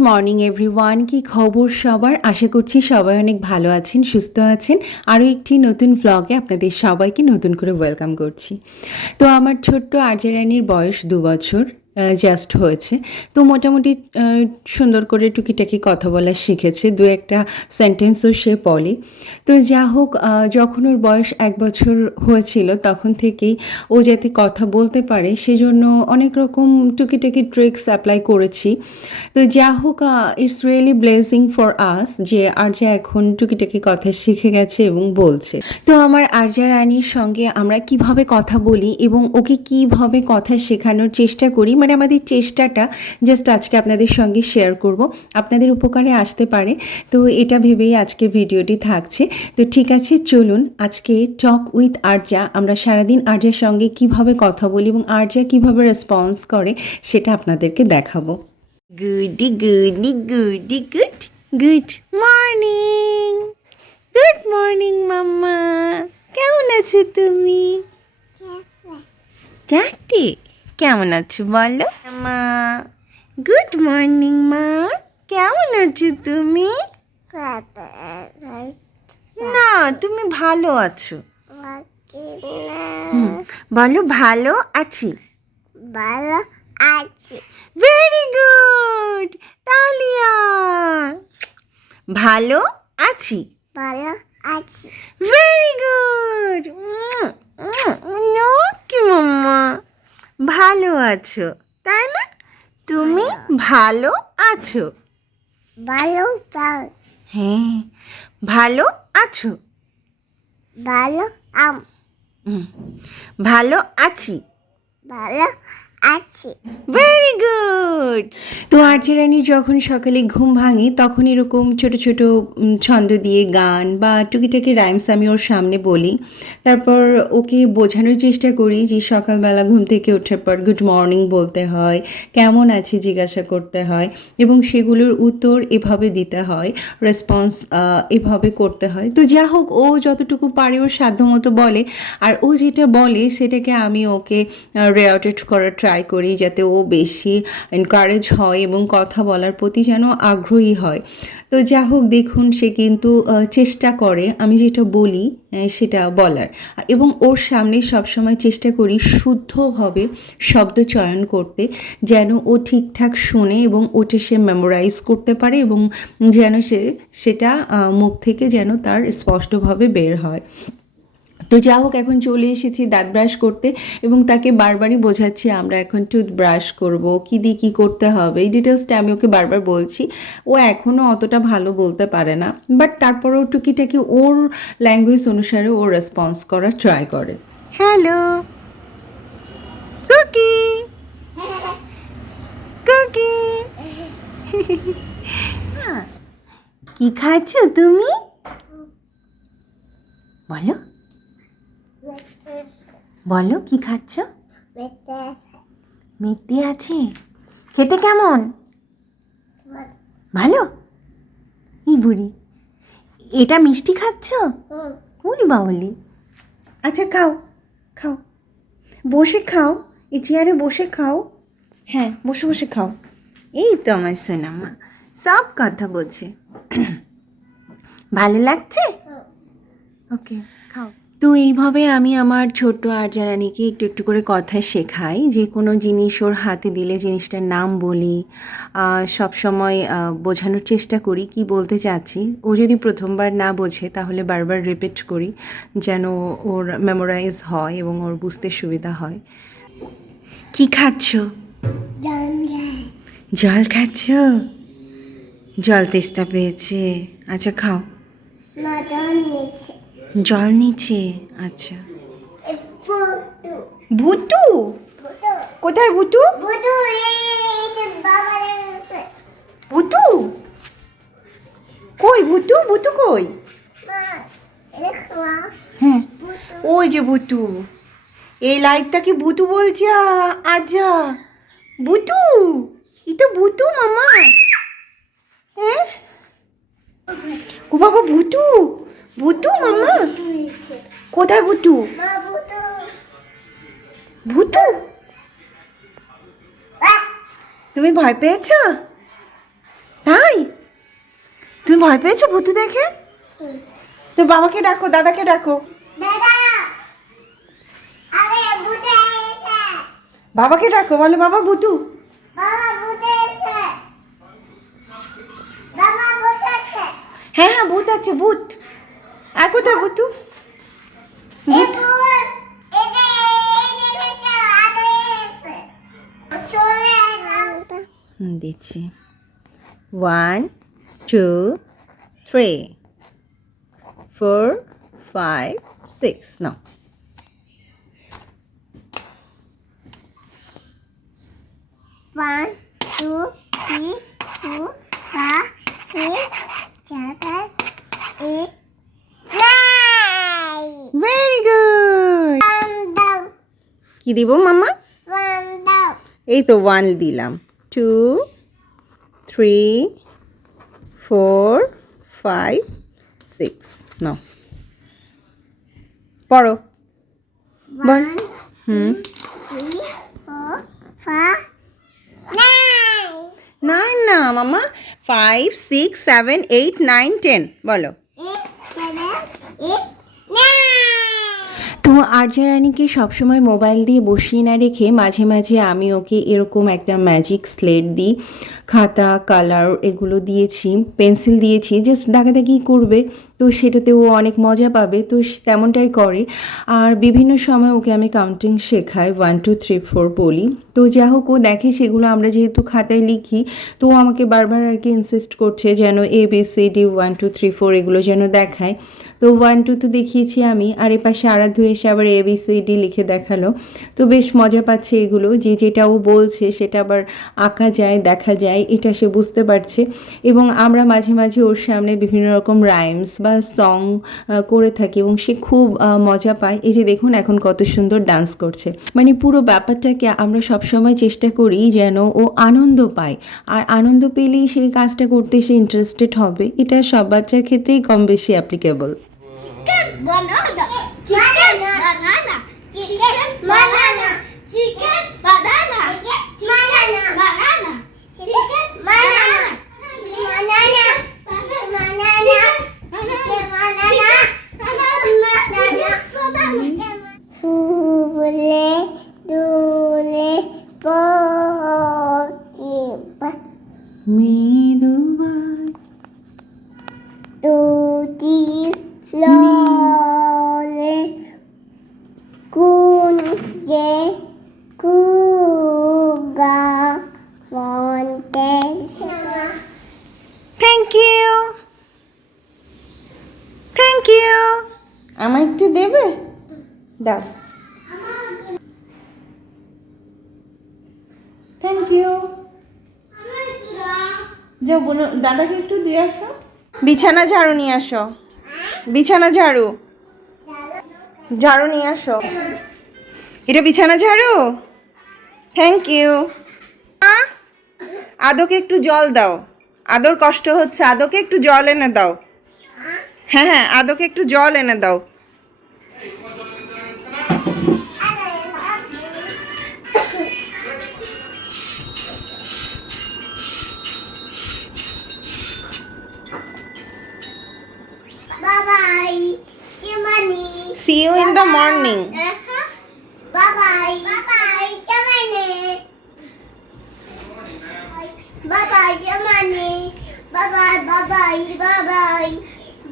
Good morning everyone কি খবর সবার? আশা করছি সবাই অনেক ভালো আছেন, সুস্থ আছেন। আরও একটি নতুন ব্লগে আপনাদের সবাইকে নতুন করে ওয়েলকাম করছি। তো আমার ছোট্ট আর্যারানির বয়স দু বছর। জাস্ট হয়েছে। তো মোটামুটি সুন্দর করে টুকিটাকি কথা বলা শিখেছে। দু একটা সেন্টেন্সও সে বলে। তো যা হোক যখন ওর বয়স এক বছর হয়েছিল, তখন থেকেই ও যাতে কথা বলতে পারে, সেজন্য অনেক রকম টুকিটাকি ট্রিক্স অ্যাপ্লাই করেছি। তো যা হোক it's really blessing for us যে আরজা এখন টুকিটাকি কথা শিখে গেছে এবং বলছে। তো আমার আরজা রানীর সঙ্গে আমরা কীভাবে কথা বলি এবং ওকে কীভাবে কথা শেখানোর চেষ্টা করি মানে আমাদের চেষ্টাটা জাস্ট আজকে আপনাদের সঙ্গে শেয়ার করব। আপনাদের উপকারে আসতে পারে। তো এটা ভেবেই আজকের ভিডিওটি থাকছে। তো ঠিক আছে চলুন আজকে টক উইথ আরজা। আমরা সারাদিন আর্যার সঙ্গে কীভাবে কথা বলি এবং আরজা কীভাবে রেসপন্স করে সেটা আপনাদেরকে দেখাবো। Goody goody goody good good morning good morning মাম্মা। কেমন আছো তুমি? ডাকতে কেমন আছো বলো মা গুড মর্নিং মা কেমন আছো তুমি না তুমি ভালো আছো বলো ভালো আছি ভালো আছে ভেরি গুড তালিয়া ভালো আছি ভালো আছে ভেরি গুড কি মাম্মা ভালো আছো তাই না? তুমি ভালো আছো। ভালো হ্যাঁ ভালো আছো। ভালো আম। ভালো আছি। ভালো আছে। ভেরি গুড তো আর্য রানীর যখন সকালে ঘুম ভাঙে, তখন এরকম ছোট ছোট ছন্দ দিয়ে গান বা টুকিটাকি রাইমস আমি ওর সামনে বলি। তারপর ওকে বোঝানোর চেষ্টা করি যে সকালবেলা ঘুম থেকে ওঠার পর গুড মর্নিং বলতে হয়, কেমন আছে জিজ্ঞাসা করতে হয় এবং সেগুলোর উত্তর এভাবে দিতে হয় রেসপন্স এভাবে করতে হয়। তো যা হোক, ও যতটুকু পারে ওর সাধ্যমতো বলে। আর ও যেটা বলে সেটাকে আমি ওকে রেয়াউটেড করার করি যাতে ও বেশি এনকারেজ হয় এবং কথা বলার প্রতি যেন আগ্রহী হয়। তো যা হোক, দেখুন, সে কিন্তু চেষ্টা করে। আমি যেটা বলি সেটা বলার। এবং ওর সামনে সবসময় চেষ্টা করি শুদ্ধভাবে শব্দ চয়ন করতে, যেন ও ঠিকঠাক শুনে এবং ওটা সে মেমোরাইজ করতে পারে এবং যেন সে, সেটা মুখ থেকে যেন তার স্পষ্টভাবে বের হয়। তো যা হোক, এখন চলে এসেছি দাঁত ব্রাশ করতে এবং তাকে বারবারই বোঝাচ্ছি, আমরা এখন টুথ ব্রাশ করব, কী দিয়ে কী করতে হবে, এই ডিটেলসটা আমি ওকে বারবার বলছি। ও এখনও অতটা ভালো বলতে পারে না বাট তারপরেও টুকিটাকি ওর ল্যাঙ্গুয়েজ অনুসারে ও রেসপন্স করার ট্রাই করে। হ্যালো কুকি কুকি কি খাচ্ছ তুমি? বলো। বলো কি খাচ্ছ? মিথ্যে আছে। খেতে কেমন? ভালো। ই বুড়ি এটা মিষ্টি খাচ্ছ? উনি বাউলি। আচ্ছা খাও খাও। বসে খাও এই চেয়ারে বসে খাও। হ্যাঁ বসে বসে খাও। এই তো আমার সোনামা সব কথা বলছে। ভালো লাগছে? ওকে। তো এইভাবে আমি আমার ছোট্ট আর্যারানিকে একটু একটু করে কথা শেখাই যে কোনো জিনিস ওর হাতে দিলে জিনিসটার নাম বলি সব সময় বোঝানোর চেষ্টা করি কি বলতে চাচ্ছি। ও যদি প্রথমবার না বোঝে তাহলে বারবার রিপিট করি যেন ওর মেমোরাইজ হয় এবং ওর বুঝতে সুবিধা হয়। কি খাচ্ছ? জল খাচ্ছ? জল তেস্তা পেয়েছে। আচ্ছা খাও। জল নিচে আচ্ছা। ভুতু? কোথায় ভুতু? ভুতু কই ভুতু? ভুতু কই? হ্যাঁ। ওই যে ভুতু। এই লাইটটাকে বুটু বলছে? আ- আজা বুটু এটা বুটু মামা। হ্যাঁ? ও বাবা বুটু বুটু মামা? কোথায় বুটু মা ভুতু। তুমি ভয় পেয়েছ? তাই তুমি ভয় পেয়েছ ভুতু দেখে? তো বাবাকে ডাকো দাদাকে ডাকো। বাবাকে ডাকো বলো বাবা ভুতু। হ্যাঁ হ্যাঁ ভূত আছে ভূত। আর কোথায় ভুতু এ ভূত এদে এদে বেচা আদে এসে চলে এলাম হুম, দিচ্ছি one two three four five six নাও কি দিব মামা? এই তো ওয়ান দিলাম। Two three four five six. নাও। পড়ো। বল। হুম. নাইন না মামা। Five six seven eight nine ten. বলো। তো আর্যা রানীকে সবসময় মোবাইল দিয়ে বসিয়ে না রেখে মাঝে মাঝে আমি ওকে এরকম একটা ম্যাজিক স্লেট দিই, খাতা কালার এগুলো দিয়েছি পেন্সিল দিয়েছি জাস্ট দেখা দেখি করবে। তো সেটাতে ও অনেক মজা পাবে, তো তেমনটাই করে। আর বিভিন্ন সময় ওকে আমি কাউন্টিং শেখাই ওয়ান টু থ্রি ফোর বলি। তো যা হোক, ও দেখে সেগুলো আমরা যেহেতু খাতায় লিখি, তো ও আমাকে বারবার আর কি ইনসিস্ট করছে যেন A B C D one two three four এগুলো যেন দেখায়। তো ওয়ান টু তো দেখিয়েছি আমি, আর এ পাশে আরাধ্য এসে আবার এ বি সি ডি লিখে দেখাল। তো বেশ মজা পাচ্ছে এগুলো, যে যেটা ও বলছে সেটা আবার আঁকা যায়, দেখা যায়, এটা সে বুঝতে পারছে। এবং আমরা মাঝে মাঝে ওর সামনে বিভিন্ন রকম রাইমস বা সং করে থাকি এবং সে খুব মজা পায়। এই যে দেখুন এখন কত সুন্দর ডান্স করছে। মানে পুরো ব্যাপারটাকে আমরা সবসময় চেষ্টা করি যেন ও আনন্দ পায়। আর আনন্দ পেলেই সেই কাজটা করতে সে ইন্টারেস্টেড হবে। এটা সব বাচ্চার ক্ষেত্রেই কম বেশি applicable. Banana. Banana. Chicken banana. Banana. Banana. Chicken banana. Banana. Hule dule pokip. মৃদুবাই Tuti lole kunje kuga fontesa. Thank you thank you আমার একটু দেবে দাও থ্যাংক ইউ যাও, বোনো, দাদাকে একটু দিয়ে আসো। বিছানা ঝাড়ু নিয়ে আসো। বিছানা ঝাড়ু। ঝাড়ু নিয়ে আসো। এটা বিছানা ঝাড়ু? থ্যাংক ইউ আদোকে একটু জল দাও। আদর কষ্ট হচ্ছে, আদোকে একটু জল এনে দাও। হ্যাঁ হ্যাঁ আদোকে একটু জল এনে দাও। You in the morning Bye bye. Bye bye. Chimani. Bye bye. Chimani. Bye bye. Bye bye. Bye bye.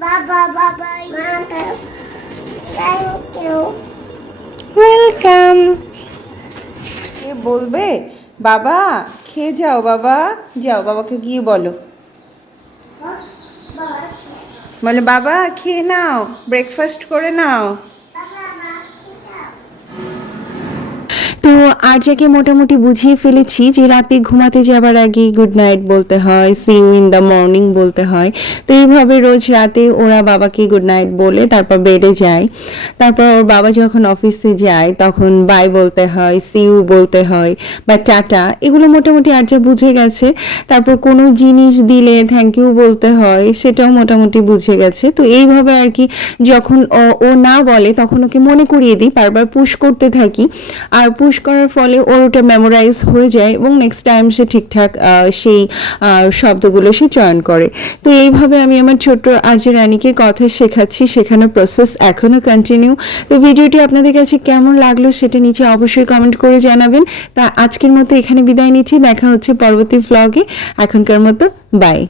Bye bye. Bye bye. Thank you. Welcome এ বলবে বাবা খেয়ে যাও বাবা যাও বাবাকে গিয়ে বলো বলে বাবা খেয়ে নাও ব্রেকফাস্ট করে নাও তো আর্যাকে মোটামুটি বুঝিয়ে ফেলেছি যে রাতে ঘুমাতে যাবার আগে গুড নাইট বলতে হয় see you in the morning বলতে হয়। তো এইভাবে রোজ রাতে ওরা বাবাকে গুড নাইট বলে তারপর বেডে যায়। তারপর ওর বাবা যখন অফিসে যায়, তখন বাই বলতে হয় সি ইউ বলতে হয়, বা টাটা, এগুলো মোটামুটি আর্যা বুঝে গেছে। তারপর কোনো জিনিস দিলে থ্যাংক ইউ বলতে হয়, সেটাও মোটামুটি বুঝে গেছে। তো এইভাবে আর কি যখন ও- ও না বলে, তখন ওকে মনে করিয়ে দিই, বারবার পুশ করতে থাকি। আর পুশ করার ফলে ওর ওটা মেমোরাইজ হয়ে যায় এবং নেক্সট টাইম সে ঠিকঠাক সেই শব্দগুলো সে চয়ন করে। তো এইভাবে আমি আমার ছোট্ট আর্য রানীকে কথা শেখাচ্ছি শেখানোর প্রসেস এখনও কন্টিনিউ তো ভিডিওটি আপনাদের কাছে কেমন লাগল সেটা নিচে অবশ্যই কমেন্ট করে জানাবেন। তা আজকের মতো এখানে বিদায় নিচ্ছি, দেখা হচ্ছে পরবর্তী ভ্লগে এখনকার মতো বাই